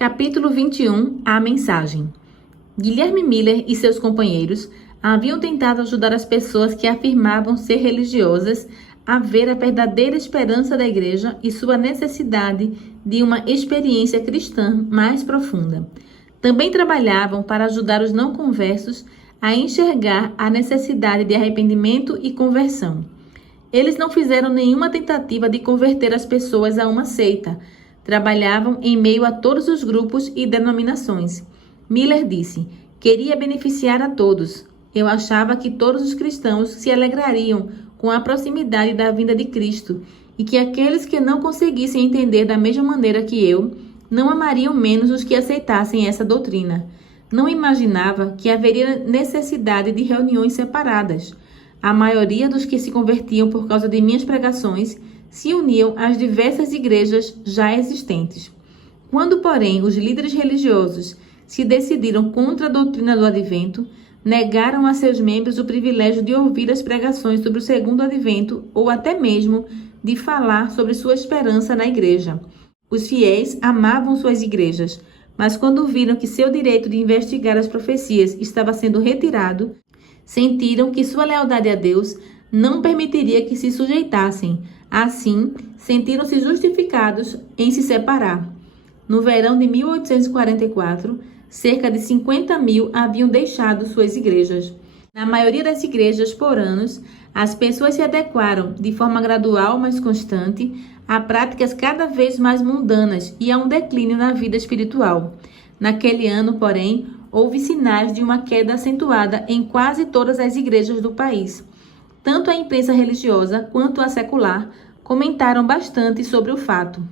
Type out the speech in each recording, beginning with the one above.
Capítulo 21. A mensagem. Guilherme Miller e seus companheiros haviam tentado ajudar as pessoas que afirmavam ser religiosas a ver a verdadeira esperança da igreja e sua necessidade de uma experiência cristã mais profunda. Também trabalhavam para ajudar os não conversos a enxergar a necessidade de arrependimento e conversão. Eles não fizeram nenhuma tentativa de converter as pessoas a uma seita. Trabalhavam em meio a todos os grupos e denominações. Miller disse: queria beneficiar a todos. Eu achava que todos os cristãos se alegrariam com a proximidade da vinda de Cristo e que aqueles que não conseguissem entender da mesma maneira que eu, não amariam menos os que aceitassem essa doutrina. Não imaginava que haveria necessidade de reuniões separadas. A maioria dos que se convertiam por causa de minhas pregações se uniam às diversas igrejas já existentes. Quando, porém, os líderes religiosos se decidiram contra a doutrina do advento, negaram a seus membros o privilégio de ouvir as pregações sobre o segundo advento ou até mesmo de falar sobre sua esperança na igreja. Os fiéis amavam suas igrejas, mas quando viram que seu direito de investigar as profecias estava sendo retirado, sentiram que sua lealdade a Deus não permitiria que se sujeitassem. Assim, sentiram-se justificados em se separar. No verão de 1844, cerca de 50 mil haviam deixado suas igrejas. Na maioria das igrejas, por anos, as pessoas se adequaram, de forma gradual mas constante, a práticas cada vez mais mundanas e a um declínio na vida espiritual. Naquele ano, porém, houve sinais de uma queda acentuada em quase todas as igrejas do país. Tanto a imprensa religiosa quanto a secular comentaram bastante sobre o fato.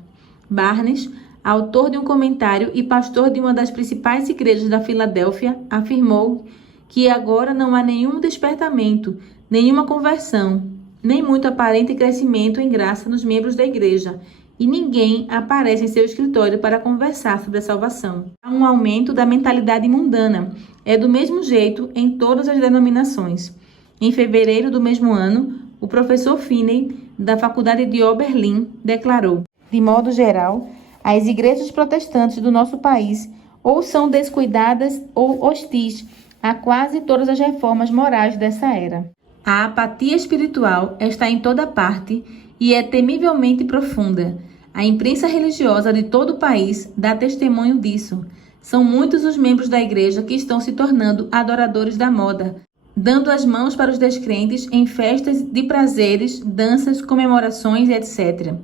Barnes, autor de um comentário e pastor de uma das principais igrejas da Filadélfia, afirmou que agora não há nenhum despertamento, nenhuma conversão, nem muito aparente crescimento em graça nos membros da igreja, e ninguém aparece em seu escritório para conversar sobre a salvação. Há um aumento da mentalidade mundana. É do mesmo jeito em todas as denominações. Em fevereiro do mesmo ano, o professor Finney, da Faculdade de Oberlin, declarou: de modo geral, as igrejas protestantes do nosso país ou são descuidadas ou hostis a quase todas as reformas morais dessa era. A apatia espiritual está em toda parte e é temivelmente profunda. A imprensa religiosa de todo o país dá testemunho disso. São muitos os membros da igreja que estão se tornando adoradores da moda, dando as mãos para os descrentes em festas de prazeres, danças, comemorações, etc.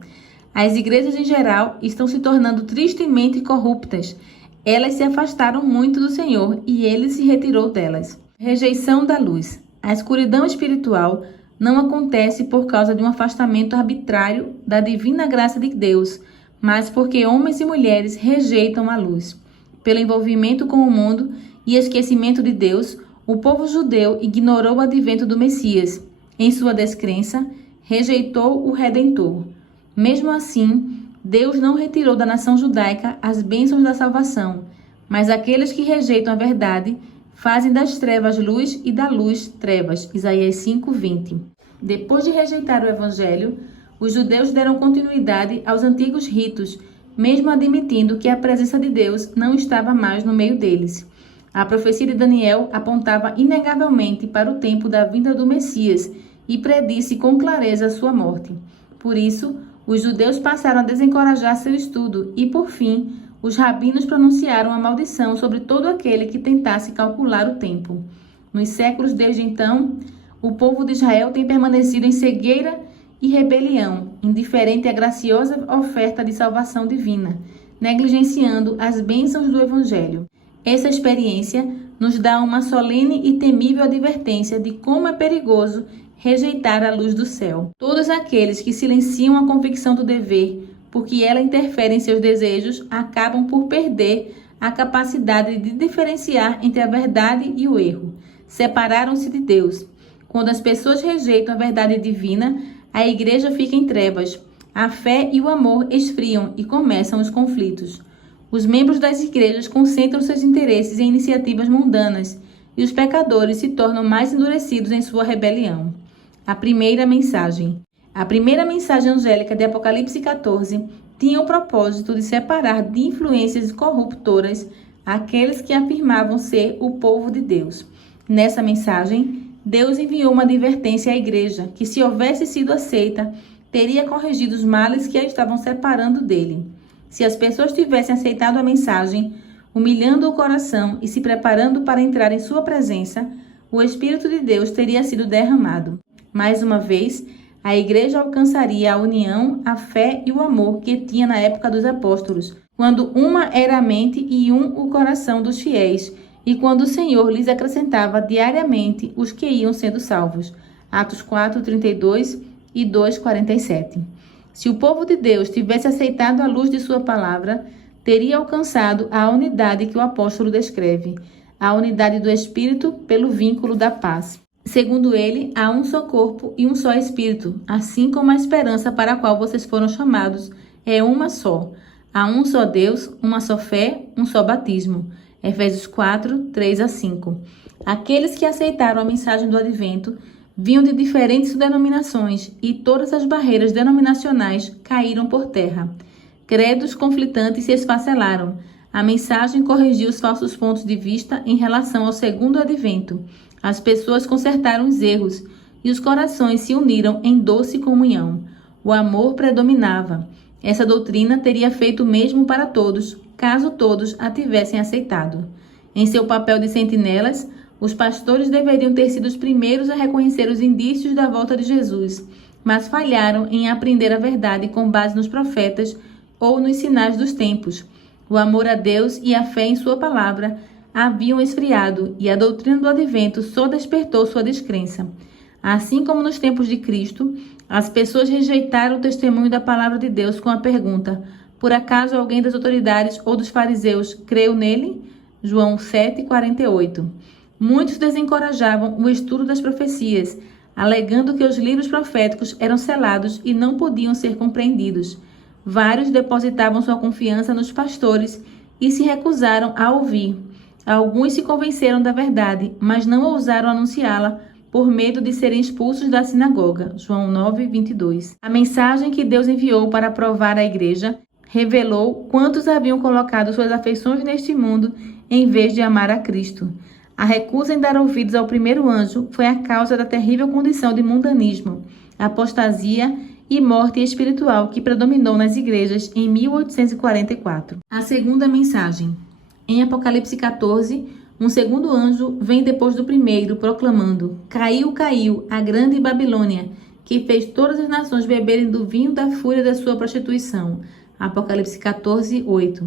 As igrejas em geral estão se tornando tristemente corruptas. Elas se afastaram muito do Senhor e Ele se retirou delas. Rejeição da luz. A escuridão espiritual não acontece por causa de um afastamento arbitrário da divina graça de Deus, mas porque homens e mulheres rejeitam a luz. Pelo envolvimento com o mundo e esquecimento de Deus, o povo judeu ignorou o advento do Messias. Em sua descrença, rejeitou o Redentor. Mesmo assim, Deus não retirou da nação judaica as bênçãos da salvação, mas aqueles que rejeitam a verdade fazem das trevas luz e da luz trevas. Isaías 5:20. Depois de rejeitar o evangelho, os judeus deram continuidade aos antigos ritos, mesmo admitindo que a presença de Deus não estava mais no meio deles. A profecia de Daniel apontava inegavelmente para o tempo da vinda do Messias e predisse com clareza a sua morte. Por isso, os judeus passaram a desencorajar seu estudo e, por fim, os rabinos pronunciaram a maldição sobre todo aquele que tentasse calcular o tempo. Nos séculos desde então, o povo de Israel tem permanecido em cegueira e rebelião, indiferente à graciosa oferta de salvação divina, negligenciando as bênçãos do Evangelho. Essa experiência nos dá uma solene e temível advertência de como é perigoso rejeitar a luz do céu. Todos aqueles que silenciam a convicção do dever, porque ela interfere em seus desejos, acabam por perder a capacidade de diferenciar entre a verdade e o erro. Separaram-se de Deus. Quando as pessoas rejeitam a verdade divina, a igreja fica em trevas. A fé e o amor esfriam e começam os conflitos. Os membros das igrejas concentram seus interesses em iniciativas mundanas e os pecadores se tornam mais endurecidos em sua rebelião. A primeira mensagem. A primeira mensagem angélica de Apocalipse 14 tinha o propósito de separar de influências corruptoras aqueles que afirmavam ser o povo de Deus. Nessa mensagem, Deus enviou uma advertência à igreja que, se houvesse sido aceita, teria corrigido os males que a estavam separando dele. Se as pessoas tivessem aceitado a mensagem, humilhando o coração e se preparando para entrar em sua presença, o Espírito de Deus teria sido derramado. Mais uma vez, a igreja alcançaria a união, a fé e o amor que tinha na época dos apóstolos, quando uma era a mente e o coração dos fiéis, e quando o Senhor lhes acrescentava diariamente os que iam sendo salvos. Atos 4:32 e 2:47. Se o povo de Deus tivesse aceitado a luz de sua palavra, teria alcançado a unidade que o apóstolo descreve, a unidade do Espírito pelo vínculo da paz. Segundo ele, há um só corpo e um só Espírito, assim como a esperança para a qual vocês foram chamados é uma só. Há um só Deus, uma só fé, um só batismo. Efésios 4:3-5. Aqueles que aceitaram a mensagem do Advento vinham de diferentes denominações e todas as barreiras denominacionais caíram por terra. Credos conflitantes se esfacelaram. A mensagem corrigiu os falsos pontos de vista em relação ao segundo advento. As pessoas consertaram os erros e os corações se uniram em doce comunhão. O amor predominava. Essa doutrina teria feito o mesmo para todos, caso todos a tivessem aceitado. Em seu papel de sentinelas, os pastores deveriam ter sido os primeiros a reconhecer os indícios da volta de Jesus, mas falharam em aprender a verdade com base nos profetas ou nos sinais dos tempos. O amor a Deus e a fé em sua palavra haviam esfriado e a doutrina do advento só despertou sua descrença. Assim como nos tempos de Cristo, as pessoas rejeitaram o testemunho da palavra de Deus com a pergunta: por acaso alguém das autoridades ou dos fariseus creu nele? João 7:48. Muitos desencorajavam o estudo das profecias, alegando que os livros proféticos eram selados e não podiam ser compreendidos. Vários depositavam sua confiança nos pastores e se recusaram a ouvir. Alguns se convenceram da verdade, mas não ousaram anunciá-la por medo de serem expulsos da sinagoga. João 9:22. A mensagem que Deus enviou para provar à igreja revelou quantos haviam colocado suas afeições neste mundo em vez de amar a Cristo. A recusa em dar ouvidos ao primeiro anjo foi a causa da terrível condição de mundanismo, apostasia e morte espiritual que predominou nas igrejas em 1844. A segunda mensagem. Em Apocalipse 14, um segundo anjo vem depois do primeiro, proclamando: Caiu, caiu, a grande Babilônia, que fez todas as nações beberem do vinho da fúria da sua prostituição. Apocalipse 14:8.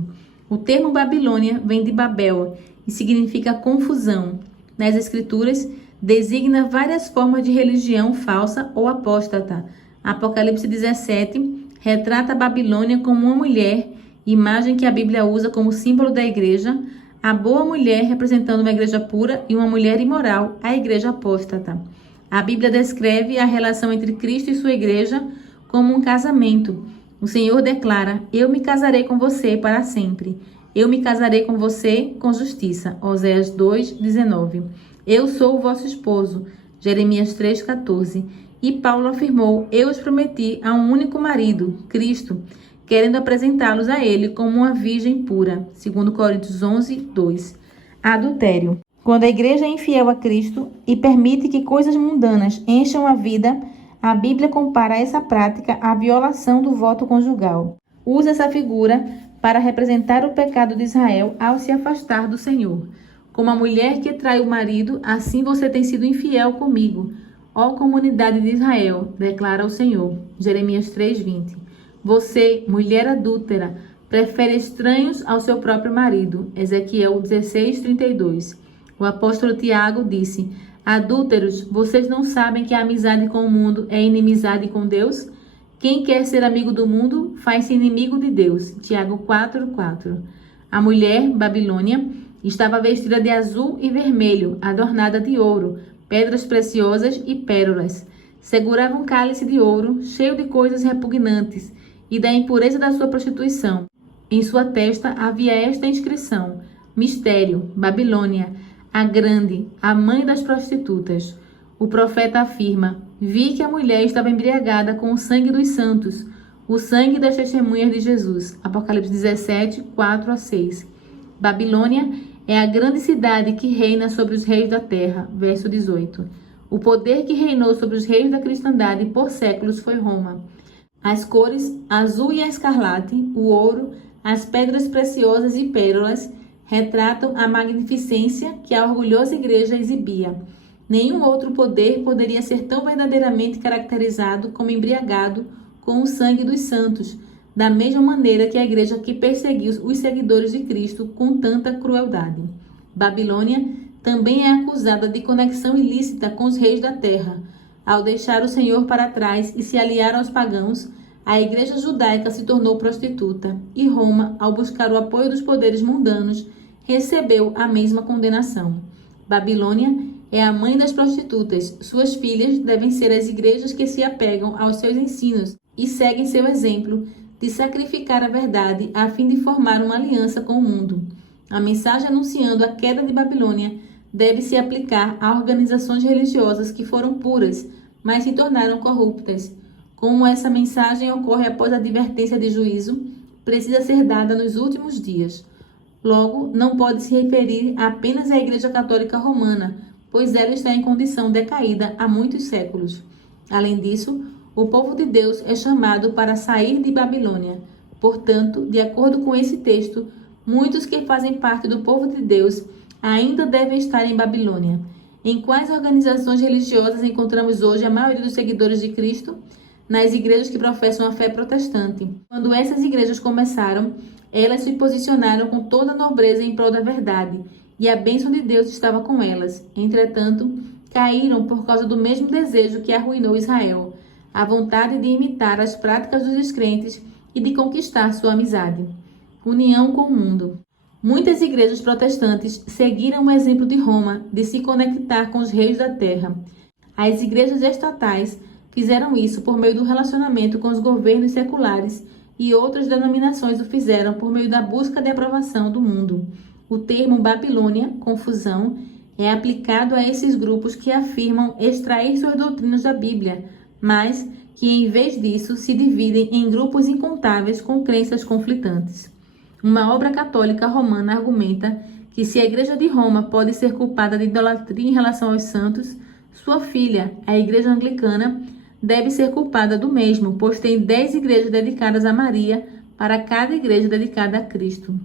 O termo Babilônia vem de Babel e significa confusão. Nas Escrituras, designa várias formas de religião falsa ou apóstata. Apocalipse 17 retrata a Babilônia como uma mulher, imagem que a Bíblia usa como símbolo da igreja, a boa mulher representando uma igreja pura e uma mulher imoral, a igreja apóstata. A Bíblia descreve a relação entre Cristo e sua igreja como um casamento. O Senhor declara: eu me casarei com você para sempre. Eu me casarei com você com justiça. Oséias 2:19. Eu sou o vosso esposo. Jeremias 3:14. E Paulo afirmou: eu os prometi a um único marido, Cristo, querendo apresentá-los a ele como uma virgem pura. 2 Coríntios 11:2. Adultério. Quando a igreja é infiel a Cristo e permite que coisas mundanas encham a vida, a Bíblia compara essa prática à violação do voto conjugal. Usa essa figura para representar o pecado de Israel ao se afastar do Senhor. Como a mulher que trai o marido, assim você tem sido infiel comigo, ó comunidade de Israel, declara o Senhor. Jeremias 3:20. Você, mulher adúltera, prefere estranhos ao seu próprio marido. Ezequiel 16:32. O apóstolo Tiago disse: adúlteros, vocês não sabem que a amizade com o mundo é inimizade com Deus? Quem quer ser amigo do mundo, faz-se inimigo de Deus. Tiago 4:4. A mulher, Babilônia, estava vestida de azul e vermelho, adornada de ouro, pedras preciosas e pérolas. Segurava um cálice de ouro, cheio de coisas repugnantes, e da impureza da sua prostituição. Em sua testa havia esta inscrição: Mistério, Babilônia, a grande, a mãe das prostitutas. O profeta afirma: vi que a mulher estava embriagada com o sangue dos santos. O sangue das testemunhas de Jesus. Apocalipse 17, 4 a 6. Babilônia é a grande cidade que reina sobre os reis da terra. Verso 18. O poder que reinou sobre os reis da cristandade por séculos foi Roma. As cores azul e escarlate, o ouro, as pedras preciosas e pérolas retratam a magnificência que a orgulhosa igreja exibia. Nenhum outro poder poderia ser tão verdadeiramente caracterizado como embriagado com o sangue dos santos, da mesma maneira que a igreja que perseguiu os seguidores de Cristo com tanta crueldade. Babilônia também é acusada de conexão ilícita com os reis da terra. Ao deixar o Senhor para trás e se aliar aos pagãos, a igreja judaica se tornou prostituta, e Roma, ao buscar o apoio dos poderes mundanos, recebeu a mesma condenação. Babilônia é a mãe das prostitutas. Suas filhas devem ser as igrejas que se apegam aos seus ensinos e seguem seu exemplo de sacrificar a verdade a fim de formar uma aliança com o mundo. A mensagem anunciando a queda de Babilônia deve se aplicar a organizações religiosas que foram puras, mas se tornaram corruptas. Como essa mensagem ocorre após a advertência de juízo, precisa ser dada nos últimos dias. Logo, não pode se referir apenas à Igreja Católica Romana, pois ela está em condição decaída há muitos séculos. Além disso, o povo de Deus é chamado para sair de Babilônia. Portanto, de acordo com esse texto, muitos que fazem parte do povo de Deus ainda devem estar em Babilônia. Em quais organizações religiosas encontramos hoje a maioria dos seguidores de Cristo? Nas igrejas que professam a fé protestante. Quando essas igrejas começaram, elas se posicionaram com toda a nobreza em prol da verdade, e a bênção de Deus estava com elas. Entretanto, caíram por causa do mesmo desejo que arruinou Israel, a vontade de imitar as práticas dos descrentes e de conquistar sua amizade. União com o mundo. Muitas igrejas protestantes seguiram o exemplo de Roma de se conectar com os reis da terra. As igrejas estatais fizeram isso por meio do relacionamento com os governos seculares, e outras denominações o fizeram por meio da busca de aprovação do mundo. O termo Babilônia, confusão, é aplicado a esses grupos que afirmam extrair suas doutrinas da Bíblia, mas que, em vez disso, se dividem em grupos incontáveis com crenças conflitantes. Uma obra católica romana argumenta que se a Igreja de Roma pode ser culpada de idolatria em relação aos santos, sua filha, a Igreja Anglicana, deve ser culpada do mesmo, pois tem 10 igrejas dedicadas a Maria para cada igreja dedicada a Cristo.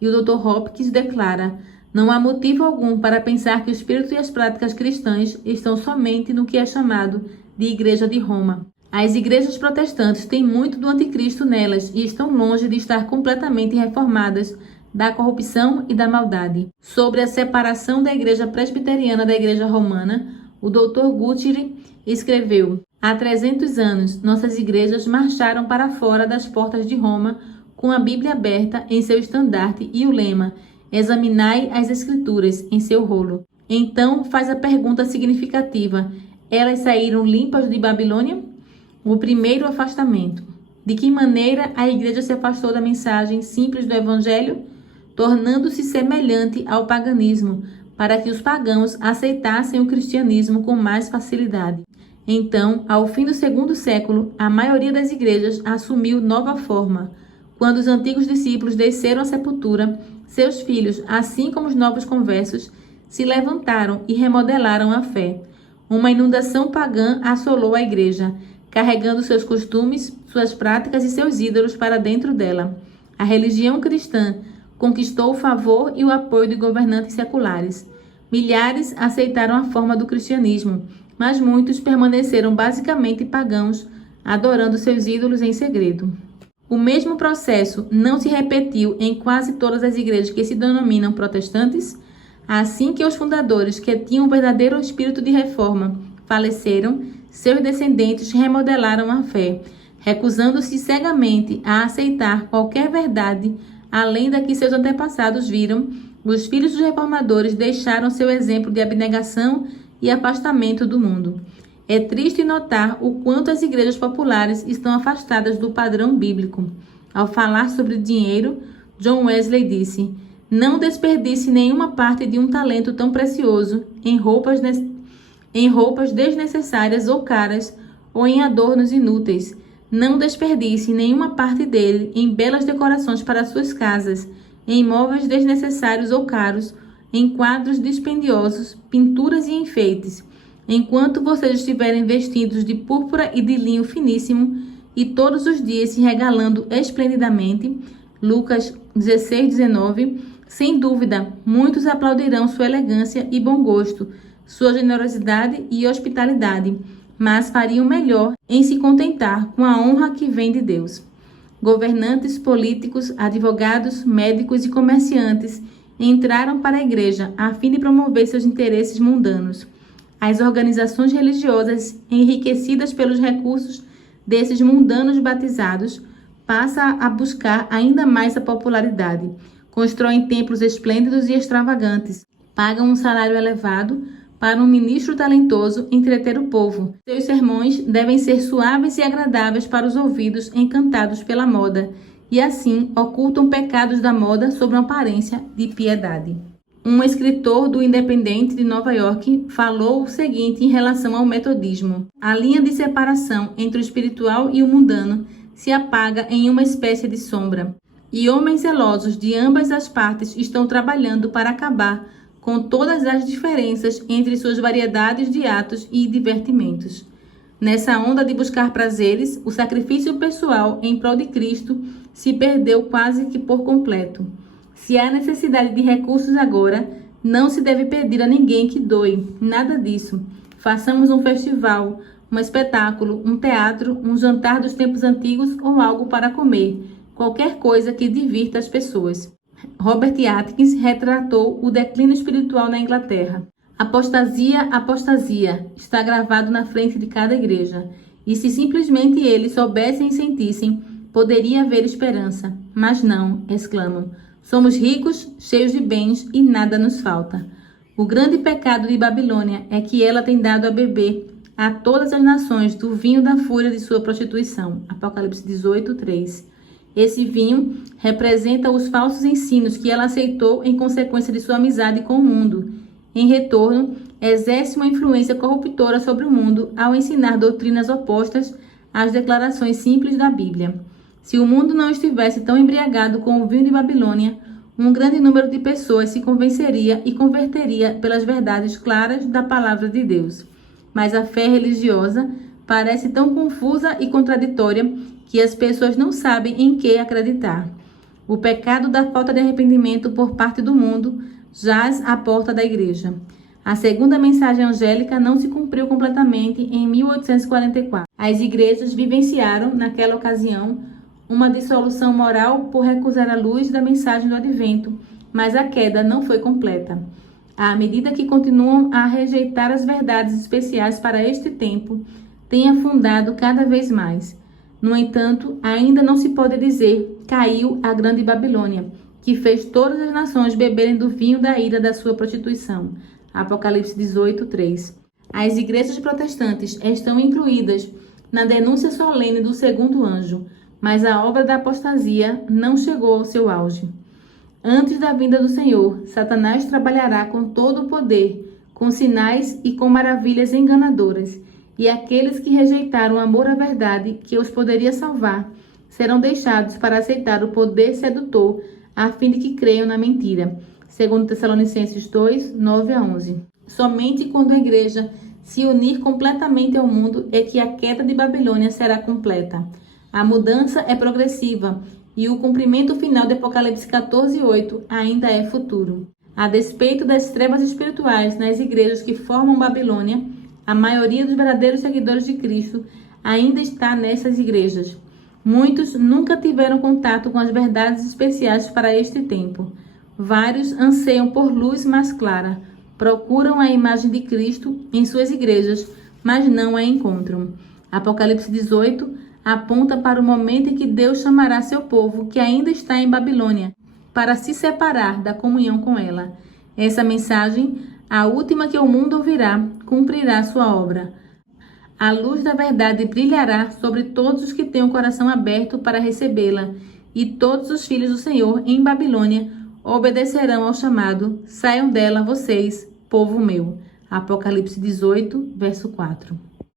E o Dr. Hopkins declara: não há motivo algum para pensar que o espírito e as práticas cristãs estão somente no que é chamado de Igreja de Roma. As igrejas protestantes têm muito do anticristo nelas e estão longe de estar completamente reformadas da corrupção e da maldade. Sobre a separação da igreja presbiteriana da igreja romana, o Dr. Guthrie escreveu: há 300 anos, nossas igrejas marcharam para fora das portas de Roma com a Bíblia aberta em seu estandarte e o lema: examinai as Escrituras, em seu rolo. Então faz a pergunta significativa: elas saíram limpas de Babilônia? O primeiro afastamento. De que maneira a igreja se afastou da mensagem simples do Evangelho? Tornando-se semelhante ao paganismo, para que os pagãos aceitassem o cristianismo com mais facilidade. Então, ao fim do segundo século, a maioria das igrejas assumiu nova forma. Quando os antigos discípulos desceram à sepultura, seus filhos, assim como os novos conversos, se levantaram e remodelaram a fé. Uma inundação pagã assolou a igreja, carregando seus costumes, suas práticas e seus ídolos para dentro dela. A religião cristã conquistou o favor e o apoio de governantes seculares. Milhares aceitaram a forma do cristianismo, mas muitos permaneceram basicamente pagãos, adorando seus ídolos em segredo. O mesmo processo não se repetiu em quase todas as igrejas que se denominam protestantes? Assim que os fundadores, que tinham um verdadeiro espírito de reforma, faleceram, seus descendentes remodelaram a fé, recusando-se cegamente a aceitar qualquer verdade além da que seus antepassados viram. Os filhos dos reformadores deixaram seu exemplo de abnegação e afastamento do mundo. É triste notar o quanto as igrejas populares estão afastadas do padrão bíblico. Ao falar sobre dinheiro, John Wesley disse: não desperdice nenhuma parte de um talento tão precioso em roupas desnecessárias ou caras, ou em adornos inúteis. Não desperdice nenhuma parte dele em belas decorações para suas casas, em móveis desnecessários ou caros, em quadros dispendiosos, pinturas e enfeites, enquanto vocês estiverem vestidos de púrpura e de linho finíssimo e todos os dias se regalando esplendidamente. Lucas 16:19. Sem dúvida, muitos aplaudirão sua elegância e bom gosto, sua generosidade e hospitalidade, mas fariam melhor em se contentar com a honra que vem de Deus. Governantes, políticos, advogados, médicos e comerciantes entraram para a igreja a fim de promover seus interesses mundanos. As organizações religiosas, enriquecidas pelos recursos desses mundanos batizados, passam a buscar ainda mais a popularidade. Constroem templos esplêndidos e extravagantes. Pagam um salário elevado para um ministro talentoso entreter o povo. Seus sermões devem ser suaves e agradáveis para os ouvidos encantados pela moda, e assim ocultam pecados da moda sob uma aparência de piedade. Um escritor do Independente de Nova York falou o seguinte em relação ao metodismo: a linha de separação entre o espiritual e o mundano se apaga em uma espécie de sombra, e homens zelosos de ambas as partes estão trabalhando para acabar com todas as diferenças entre suas variedades de atos e divertimentos. Nessa onda de buscar prazeres, o sacrifício pessoal em prol de Cristo se perdeu quase que por completo. Se há necessidade de recursos agora, não se deve pedir a ninguém que doe, nada disso. Façamos um festival, um espetáculo, um teatro, um jantar dos tempos antigos ou algo para comer, qualquer coisa que divirta as pessoas. Robert Atkins retratou o declínio espiritual na Inglaterra. Apostasia, apostasia, está gravado na frente de cada igreja. E se simplesmente eles soubessem e sentissem, poderia haver esperança. Mas não, exclamam. Somos ricos, cheios de bens e nada nos falta. O grande pecado de Babilônia é que ela tem dado a beber a todas as nações do vinho da fúria de sua prostituição. Apocalipse 18:3. Esse vinho representa os falsos ensinos que ela aceitou em consequência de sua amizade com o mundo. Em retorno, exerce uma influência corruptora sobre o mundo ao ensinar doutrinas opostas às declarações simples da Bíblia. Se o mundo não estivesse tão embriagado com o vinho de Babilônia, um grande número de pessoas se convenceria e converteria pelas verdades claras da palavra de Deus. Mas a fé religiosa parece tão confusa e contraditória que as pessoas não sabem em que acreditar. O pecado da falta de arrependimento por parte do mundo jaz à porta da igreja. A segunda mensagem angélica não se cumpriu completamente em 1844. As igrejas vivenciaram, naquela ocasião, uma dissolução moral por recusar a luz da mensagem do advento, mas a queda não foi completa. À medida que continuam a rejeitar as verdades especiais para este tempo, têm afundado cada vez mais. No entanto, ainda não se pode dizer caiu a grande Babilônia, que fez todas as nações beberem do vinho da ira da sua prostituição. Apocalipse 18:3. As igrejas protestantes estão incluídas na denúncia solene do segundo anjo, mas a obra da apostasia não chegou ao seu auge. Antes da vinda do Senhor, Satanás trabalhará com todo o poder, com sinais e com maravilhas enganadoras, e aqueles que rejeitaram o amor à verdade que os poderia salvar serão deixados para aceitar o poder sedutor a fim de que creiam na mentira. 2 Tessalonicenses 2, 9-11. Somente quando a igreja se unir completamente ao mundo é que a queda de Babilônia será completa. A mudança é progressiva e o cumprimento final de Apocalipse 14:8 ainda é futuro. A despeito das trevas espirituais nas igrejas que formam Babilônia, a maioria dos verdadeiros seguidores de Cristo ainda está nessas igrejas. Muitos nunca tiveram contato com as verdades especiais para este tempo. Vários anseiam por luz mais clara, procuram a imagem de Cristo em suas igrejas, mas não a encontram. Apocalipse 18 aponta para o momento em que Deus chamará seu povo, que ainda está em Babilônia, para se separar da comunhão com ela. Essa mensagem, a última que o mundo ouvirá, cumprirá sua obra. A luz da verdade brilhará sobre todos os que têm o coração aberto para recebê-la, e todos os filhos do Senhor em Babilônia obedecerão ao chamado: saiam dela vocês, povo meu. Apocalipse 18, verso 4.